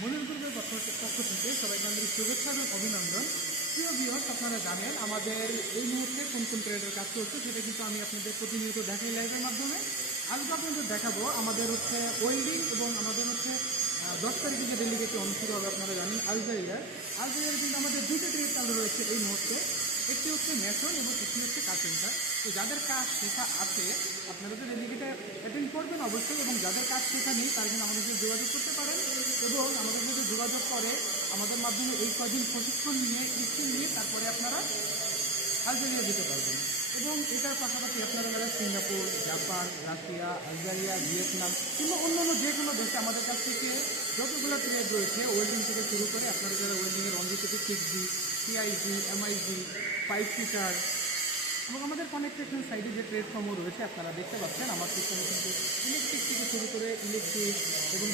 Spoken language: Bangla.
মনির গ্রুপের পক্ষ থেকে সবাইকে আমাদের শুভেচ্ছা এবং অভিনন্দন। প্রিয় ভিউয়ার্স, আপনারা জানেন আমাদের এই মুহূর্তে কোন কোন ট্রেডের কাজ চলছে সেটা কিন্তু আমি আপনাদের প্রতিনিয়ত দেখাই লাইভের মাধ্যমে। আজকে আপনাদের দেখাবো আমাদের ওয়েল্ডিং এবং আমাদের 10 তারিখে যে ডেলিগেটটি অনুষ্ঠিত হবে আপনারা জানেন আলজেরিয়ার কিন্তু আমাদের দুটো ট্রেড চালু রয়েছে এই মুহূর্তে। একটি মেশন এবং একটি কার্পেন্টার। তো যাদের কাজ শেখা আছে আপনারা তো ডেলিগেটে অ্যাটেন্ড করবেন অবশ্যই, এবং যাদের কাজ শেখা নেই তারা কিন্তু আমাদের সাথে যোগাযোগ করতে পারেন এবং আমাদের সাথে যোগাযোগ করে আমাদের মাধ্যমে এই কদিন প্রশিক্ষণ নিয়ে স্কিল নিয়ে তারপরে আপনারা আলজেরিয়া যেতে পারবেন। এবং এটার পাশাপাশি আপনারা যারা Singapore, Japan, Russia, Algeria, Vietnam কিংবা অন্যান্য যে কোনো দেশে আমাদের কাছ থেকে যতগুলো ট্রেড রয়েছে ওয়েল্ডিং থেকে শুরু করে আপনারা যারা ওয়েল্ডিংয়ের অনজি থেকে 6G, CIG, MIG, pipe fitter এবং আমাদের কনেকটেশন সাইডে যে প্ল্যাটফর্মও রয়েছে আপনারা দেখতে পাচ্ছেন আমার সিস্টেমে কিন্তু ইলেকট্রিক থেকে শুরু করে ইলেকট্রিক এবং